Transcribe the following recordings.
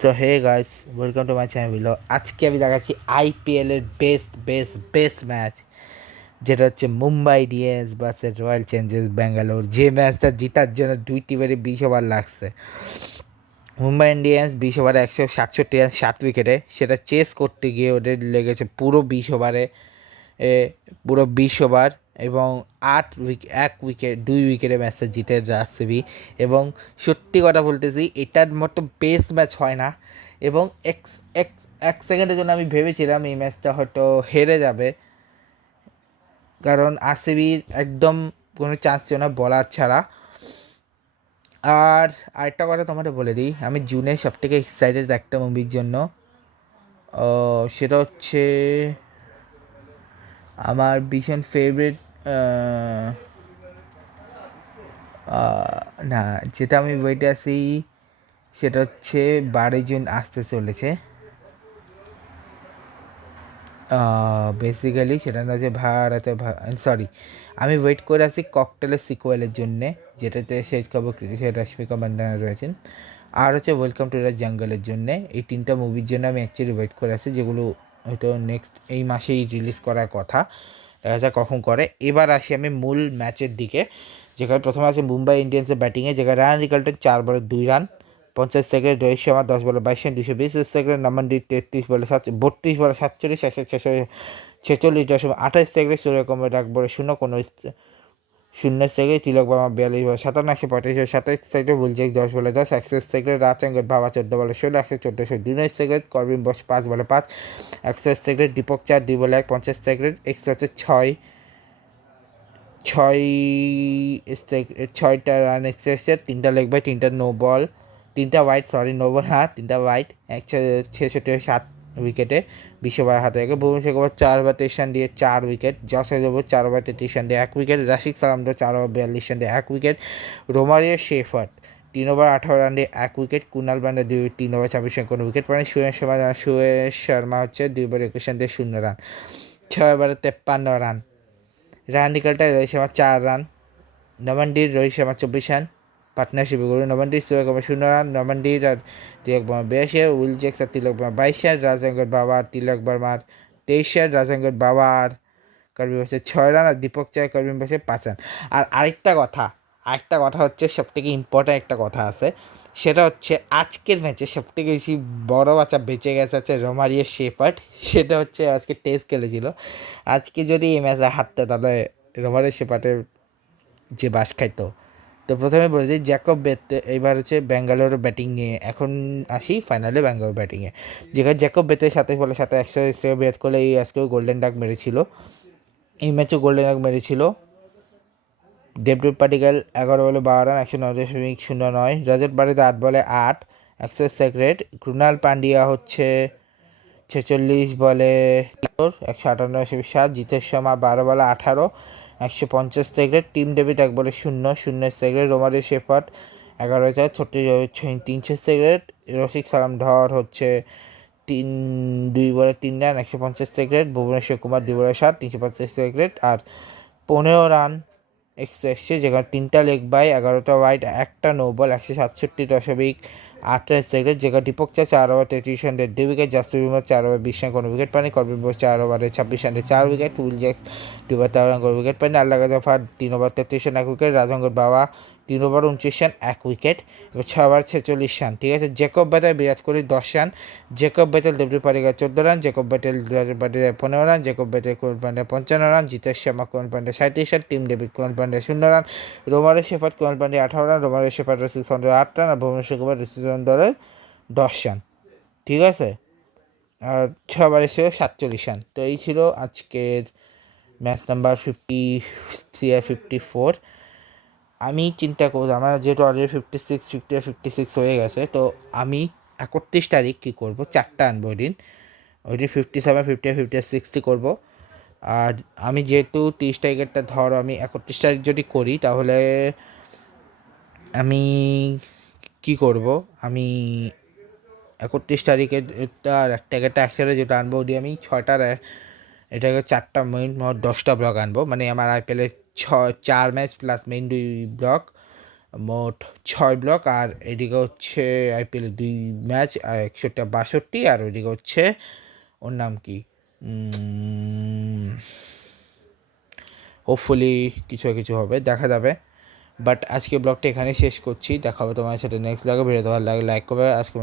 So hey guys, welcome to my channel ভিলো। আজকে আমি দেখাচ্ছি আইপিএলের বেস্ট ম্যাচ, যেটা হচ্ছে Mumbai Indians versus royal challengers Bangalore. যে ম্যাচটা জেতার জন্য 2 টি 20 ওভার লাগছে। মুম্বাই ইন্ডিয়ান্স 20 ওভারে 167 রান 7 উইকেটে, সেটা চেস করতে গিয়ে ওদের লেগেছে পুরো 20 ওভারে, পুরো 20 ওভার এবং 1 উইকেটে 2 উইকেটে ম্যাচটা জিতে আরসিবি। এবং সত্যি কথা বলতেছি, এটার মতো বেস্ট ম্যাচ হয় না। এবং এক এক এক সেকেন্ডের জন্য আমি ভেবেছিলাম এই ম্যাচটা হয়তো হেরে যাবে, কারণ আরসিবির একদম কোনো চান্স ছিল না বলার ছাড়া। আর আরেকটা কথা তোমাদের বলে দিই, আমি জুনে সবথেকে এক্সাইটেড একটা মুভির জন্য। সেটা হচ্ছে আমার ভীষণ ফেভারিট, না, যেটা আমি বইটা আছি সেটা হচ্ছে 12 জুন আসতে চলেছে। বেসিক্যালি সেটা না যে সরি, আমি ওয়েট করে আছি ককটেলের সিকুয়েলের জন্যে, যেটাতে শেখ কাপুর, রশ্মিকা মান্দানা রয়েছেন। আর হচ্ছে ওয়েলকাম টু দ্য জঙ্গলের জন্যে। এই 3টা মুভির জন্য আমি অ্যাকচুয়ালি ওয়েট করে আছি, যেগুলো হয়তো নেক্সট এই মাসেই রিলিজ করার কথা। দেখা যাক কখন করে। এবার আসি আমি মূল ম্যাচের দিকে, যেখানে প্রথমে আছে মুম্বাই ইন্ডিয়ান্সের ব্যাটিংয়ে, যেখানে রান রিকাল্টন 4 বলে 2 রান, 50 সেকেন্ড রোহিত শর্মা 10 বলে 22 রান 220 সেকেন্ড, নাম্বান্ডি 33 বলে 47, 646, 28 সেকেন্ড সূর্যকুমার 0 সেকেন্ড তিলক বার্মা 42 বলে 57, 135 বলে 27 সেকেন্ড বুলজেক 10 বলে 10, 100 সেকেন্ড রাজচঙ্গর ভাবা 14 বলে 16, 114 কর্বিন বস 5 বলে 5, 101 সেকেন্ড দীপক চার 2 বলে 1, 50 সেকেন্ড এক্সট্রা হচ্ছে 6টা রান এক্সট্রা, 3টা লেগ বাই 3টা নো বল, 3টা ওয়াইড, নো বল, 3টা ওয়াইড, 66 উইকেটে 20 ওভার হাতে রেখে ভুবনেশ্বর কুমার 4 ওভার 23 রান দিয়ে 4 উইকেট, জস হাজার 4 ওভার 33 রান দিয়ে 1 উইকেট, রাশিক সালামদো 4 ওভার 42 রান দিয়ে 1 wicket, Romario Shepherd 3 over 18 run দিয়ে 1 wicket, Kunal Pandey 3 over 26 run কোনো উইকেট পায়নি, সুয়েশ শর্মা হচ্ছে 2 ওভার 21 রান দিয়ে 0 রান, 6 ওভারে 53 রান। রান নিকলটায় রোহিত শর্মা 4 রান, নমনডির রোহিত শর্মা 24 রান, পার্টনারশিপে গড়ে নমনডির 0 রান, নমনডির আর তিলক বর্মা 82, উইল জ্যাক্স আর তিলক বর্মা 22 রান, রাজাঙ্গর বাবা আর তিলক বর্মার 23 রান, রাজাঙ্গর বাবা আর কর্বিন বসে 6 রান, আর দীপক চায় কর্বিন বসে 5 রান। আর আরেকটা কথা হচ্ছে, সবথেকে ইম্পর্ট্যান্ট একটা কথা আছে, সেটা হচ্ছে আজকের ম্যাচে সবথেকে বেশি বড় বাচ্চা বেঁচে গেছে হচ্ছে রোমারিও শেফার্ড। সেটা হচ্ছে আজকে টেস্ট খেলেছিল। আজকে যদি এই ম্যাচে হারতো, তাহলে রোমারিও শেফার্ডের যে বাস খাইতো। তো প্রথমে বলে দিই, জ্যাকব বেতে এইবার হচ্ছে ব্যাঙ্গালোর ব্যাটিং নিয়ে। এখন আসি ফাইনালে ব্যাঙ্গালোর ব্যাটিংয়ে, যেখানে জ্যাকব বেতের 27 বলে 27 বিরাট কোহলি এই আজকেও গোল্ডেন ডাক মেরেছিল, এই ম্যাচও গোল্ডেন ডাক মেরেছিল। দেবদূত পাটিকাল 11 বলে 12 রান 109.09, রজত পাটিদার 8 বলে 8, 100 সেকেন্ড, কৃণাল পান্ডিয়া হচ্ছে 46 বলে 158.7, জিতেশ শর্মা 12 বলে 18, 150 সেকেন্ড, টিম ডেভিড 1 বলে 0 সেকেন্ড, রোমারিও শেফার্ড 11 4, 300 সেকেন্ড, রসিক সালাম ধর হচ্ছে 2 বলে 3 রান 150 সেকেন্ড, ভুবনেশ্বর কুমার 2 বলে 7, 350 সেকেন্ড, আর 15 রান এক্সট্রা এসছে, যেখানে 3টা লেগ বাই 11টা ওয়াইড, একটা নো বল, 167.8 সেকেন্ড, যেখানে দীপক চা 4 ওভার 33 রান দিয়ে 2 wicket, Jasprit Bumrah 4 over 20 run কোনো উইকেট পায়নি, কর্বিন বোস 4 ওভারে 26 রান দিয়ে 4 wicket, Will Jacks 2 over 13 run কোনো উইকেট পায়নি, Allah Ghazanfar 3 over 33 run 1 wicket, রাজঙ্গর বাবা 3 ওভার 29 রান 1 উইকেট, এবার 6 ওভার 46 রান। ঠিক আছে, Jacob Bethell Virat Kohli 10 run, Jacob Bethell দেবদূত Padikkal 14 run, Jacob Bethell 15 run, Jacob Bethell Krunal Pandya 55 run, Jitesh Sharma Krunal Pandya 37 run, Tim David Krunal Pandya 0 run, Romario Shepherd Krunal Pandya 18 run, Romario Shepherd Rasikh সালামের 8 run, আর ভুবনেশ্বর কুমার রসিক দলের 10 run. ঠিক আছে, আর 6 ওভারে 47 রান। তো এই ছিল আজকের ম্যাচ নাম্বার 53 আর 54। আমি চিন্তা করবো, আমার যেহেতু অলরেডি 56 হয়ে গেছে, তো আমি 31 তারিখ কী করবো, 4টা আনবো ওই দিন। 57, 50 আর 50 আর 60 করবো। আর আমি যেহেতু 30 তারিখেরটা ধরো আমি 31 তারিখ যদি করি, তাহলে আমি কি করব, আমি 31 তারিখের আর একটা একসাথে যেটা আনবো, ওটি আমি 6টার এটাকে 4টা মেইন 10টা ব্লক আনবো, মানে আমার আইপিএলের 4 ম্যাচ প্লাস মেইন 2 ব্লক, মোট 6 ব্লক। আর এদিকে হচ্ছে আইপিএলের 2 ম্যাচ আর 61-62, আর ওইদিকে হচ্ছে ওর নাম কি, হোপফুলি কিছু হবে, দেখা যাবে। বাট আজকে ব্লগটা এখানে শেষ করছি, দেখা হবে তোমার সাথে নেক্সট ব্লগে। ভিডিওতে ভালো লাগে লাইক করবে। আজকে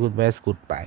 গুড বাই, গুড বাই।